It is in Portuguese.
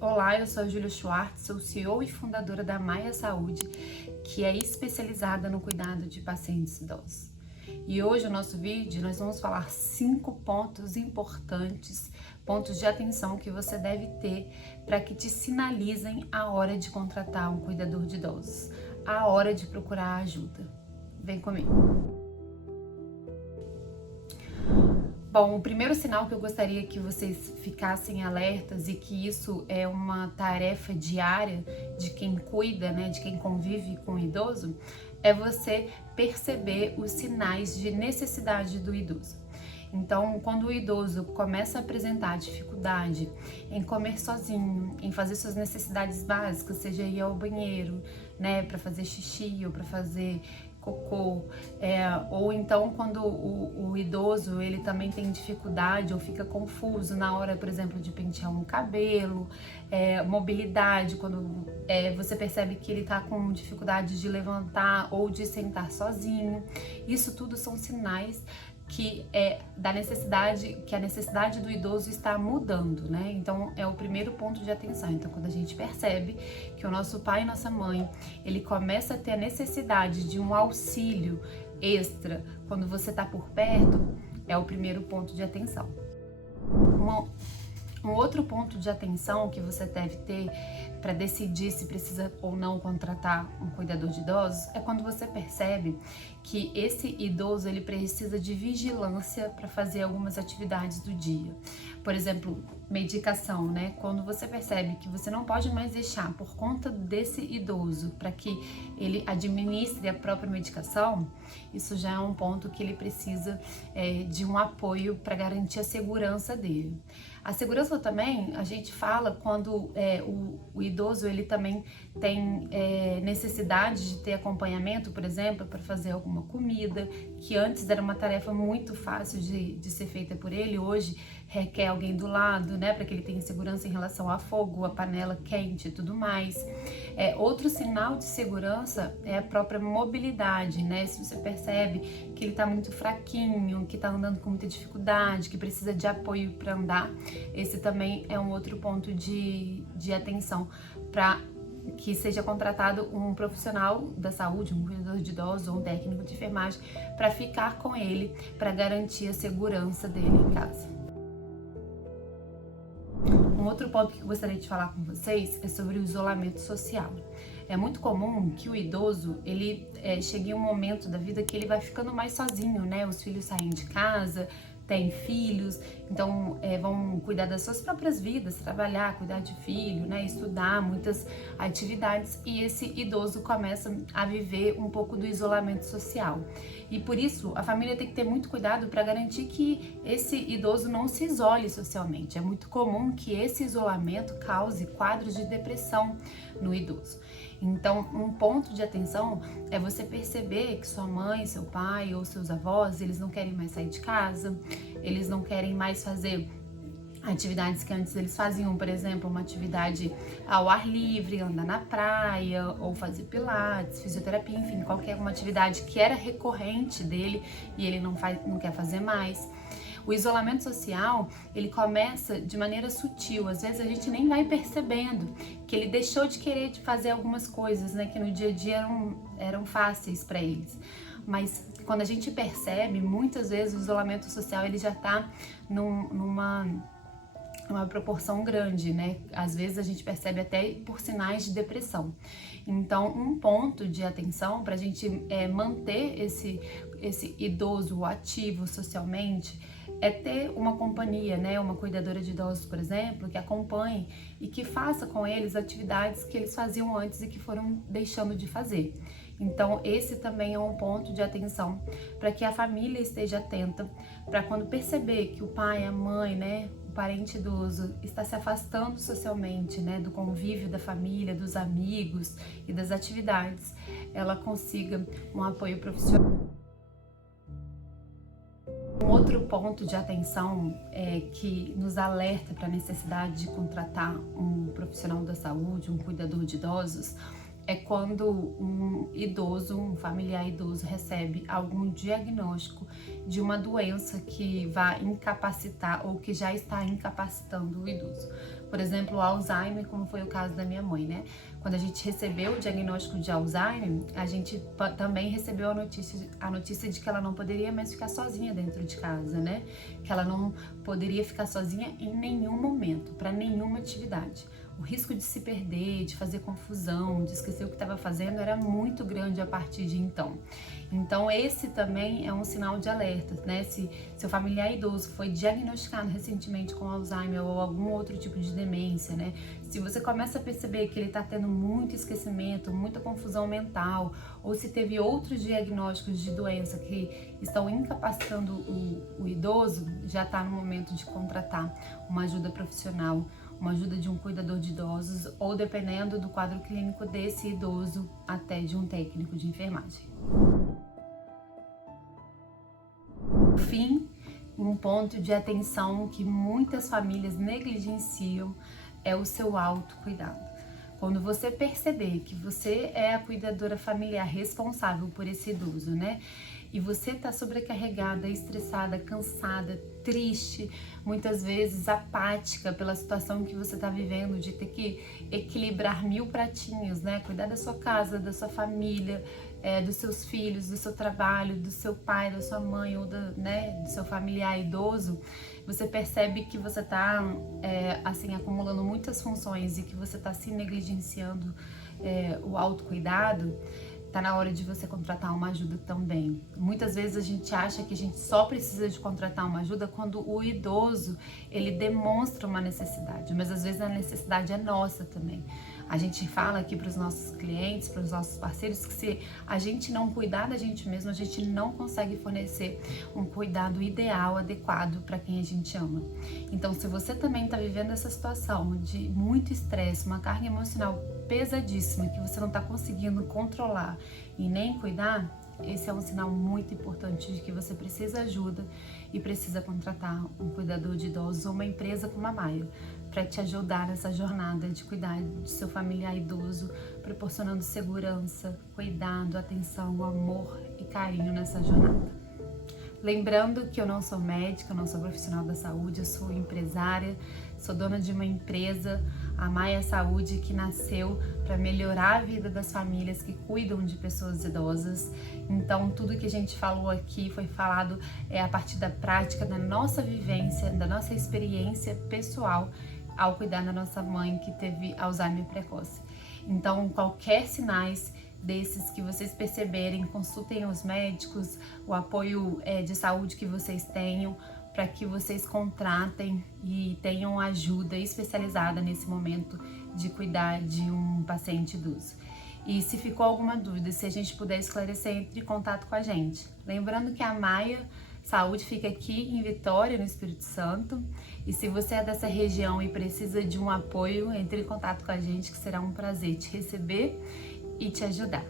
Olá, eu sou a Júlia Schwartz, sou CEO e fundadora da Maia Saúde, que é especializada no cuidado de pacientes idosos. E hoje no nosso vídeo nós vamos falar 5 pontos importantes, pontos de atenção que você deve ter para que te sinalizem a hora de contratar um cuidador de idosos, a hora de procurar ajuda. Vem comigo! Bom, o primeiro sinal que eu gostaria que vocês ficassem alertas e que isso é uma tarefa diária de quem cuida, né, de quem convive com o idoso, é você perceber os sinais de necessidade do idoso. Então, quando o idoso começa a apresentar dificuldade em comer sozinho, em fazer suas necessidades básicas, seja ir ao banheiro, né, para fazer xixi ou para fazer cocô, ou então quando o idoso ele também tem dificuldade ou fica confuso na hora, por exemplo, de pentear um cabelo, mobilidade, quando você percebe que ele tá com dificuldade de levantar ou de sentar sozinho, isso tudo são sinais que a necessidade do idoso está mudando, né? Então é o primeiro ponto de atenção. Então quando a gente percebe que o nosso pai e nossa mãe, ele começa a ter a necessidade de um auxílio extra quando você está por perto, é o primeiro ponto de atenção. Um outro ponto de atenção que você deve ter para decidir se precisa ou não contratar um cuidador de idosos é quando você percebe que esse idoso ele precisa de vigilância para fazer algumas atividades do dia. Por exemplo, medicação, né? Quando você percebe que você não pode mais deixar por conta desse idoso para que ele administre a própria medicação, isso já é um ponto que ele precisa de um apoio para garantir a segurança dele. A segurança também, a gente fala quando o idoso ele também tem necessidade de ter acompanhamento, por exemplo, para fazer alguma comida, que antes era uma tarefa muito fácil de ser feita por ele, hoje requer alguém do lado, né, para que ele tenha segurança em relação a fogo, a panela quente e tudo mais. Outro sinal de segurança é a própria mobilidade, né, se você percebe que ele está muito fraquinho, que está andando com muita dificuldade, que precisa de apoio para andar, esse também é um outro ponto de atenção para que seja contratado um profissional da saúde, um cuidador de idosos ou um técnico de enfermagem para ficar com ele, para garantir a segurança dele em casa. Um outro ponto que eu gostaria de falar com vocês é sobre o isolamento social. É muito comum que o idoso, ele chegue em um momento da vida que ele vai ficando mais sozinho, né? Os filhos saem de casa, têm filhos, então vão cuidar das suas próprias vidas, trabalhar, cuidar de filho, né? Estudar, muitas atividades, e esse idoso começa a viver um pouco do isolamento social. E por isso a família tem que ter muito cuidado para garantir que esse idoso não se isole socialmente. É muito comum que esse isolamento cause quadros de depressão no idoso. Então, um ponto de atenção é você perceber que sua mãe, seu pai ou seus avós, eles não querem mais sair de casa, eles não querem mais fazer atividades que antes eles faziam, por exemplo, uma atividade ao ar livre, andar na praia, ou fazer pilates, fisioterapia, enfim, qualquer uma atividade que era recorrente dele e ele não quer fazer mais. O isolamento social, ele começa de maneira sutil, às vezes a gente nem vai percebendo que ele deixou de querer fazer algumas coisas, né, que no dia a dia eram fáceis para eles. Mas quando a gente percebe, muitas vezes o isolamento social ele já está numa proporção grande, né? Às vezes a gente percebe até por sinais de depressão. Então, um ponto de atenção para a gente manter esse idoso ativo socialmente é ter uma companhia, né? Uma cuidadora de idosos, por exemplo, que acompanhe e que faça com eles atividades que eles faziam antes e que foram deixando de fazer. Então, esse também é um ponto de atenção para que a família esteja atenta, para quando perceber que o pai, a mãe, né, o parente idoso está se afastando socialmente, né, do convívio da família, dos amigos e das atividades, ela consiga um apoio profissional. Um outro ponto de atenção que nos alerta para a necessidade de contratar um profissional da saúde, um cuidador de idosos, é quando um idoso, um familiar idoso recebe algum diagnóstico de uma doença que vai incapacitar ou que já está incapacitando o idoso. Por exemplo, o Alzheimer, como foi o caso da minha mãe, né? Quando a gente recebeu o diagnóstico de Alzheimer, a gente também recebeu a notícia de que ela não poderia mais ficar sozinha dentro de casa, né? Que ela não poderia ficar sozinha em nenhum momento, para nenhuma atividade. O risco de se perder, de fazer confusão, de esquecer o que estava fazendo era muito grande a partir de então. Então esse também é um sinal de alerta, né? Se seu familiar idoso foi diagnosticado recentemente com Alzheimer ou algum outro tipo de demência, né? Se você começa a perceber que ele está tendo muito esquecimento, muita confusão mental, ou se teve outros diagnósticos de doença que estão incapacitando o idoso, já está no momento de contratar uma ajuda profissional, uma ajuda de um cuidador de idosos ou, dependendo do quadro clínico desse idoso, até de um técnico de enfermagem. Por fim, um ponto de atenção que muitas famílias negligenciam é o seu autocuidado. Quando você perceber que você é a cuidadora familiar responsável por esse idoso, né? E você tá sobrecarregada, estressada, cansada, triste, muitas vezes apática pela situação que você tá vivendo, de ter que equilibrar 1000 pratinhos, né? Cuidar da sua casa, da sua família, dos seus filhos, do seu trabalho, do seu pai, da sua mãe ou do seu familiar idoso. Você percebe que você tá assim, acumulando muitas funções e que você tá se negligenciando o autocuidado. Tá na hora de você contratar uma ajuda também. Muitas vezes a gente acha que a gente só precisa de contratar uma ajuda quando o idoso, ele demonstra uma necessidade, mas às vezes a necessidade é nossa também. A gente fala aqui para os nossos clientes, para os nossos parceiros, que se a gente não cuidar da gente mesmo, a gente não consegue fornecer um cuidado ideal, adequado para quem a gente ama. Então, se você também está vivendo essa situação de muito estresse, uma carga emocional pesadíssima, que você não está conseguindo controlar e nem cuidar, esse é um sinal muito importante de que você precisa de ajuda e precisa contratar um cuidador de idosos ou uma empresa como a Maia para te ajudar nessa jornada de cuidar do seu familiar idoso, proporcionando segurança, cuidado, atenção, amor e carinho nessa jornada. Lembrando que eu não sou médica, eu não sou profissional da saúde, eu sou empresária, sou dona de uma empresa, a Maia Saúde, que nasceu para melhorar a vida das famílias que cuidam de pessoas idosas. Então, tudo que a gente falou aqui foi falado a partir da prática, da nossa vivência, da nossa experiência pessoal ao cuidar da nossa mãe que teve Alzheimer precoce. Então, qualquer sinais desses que vocês perceberem, consultem os médicos, o apoio de saúde que vocês tenham, para que vocês contratem e tenham ajuda especializada nesse momento de cuidar de um paciente idoso. E se ficou alguma dúvida, se a gente puder esclarecer, entre em contato com a gente. Lembrando que a Maia Saúde fica aqui em Vitória, no Espírito Santo. E se você é dessa região e precisa de um apoio, entre em contato com a gente, que será um prazer te receber e te ajudar.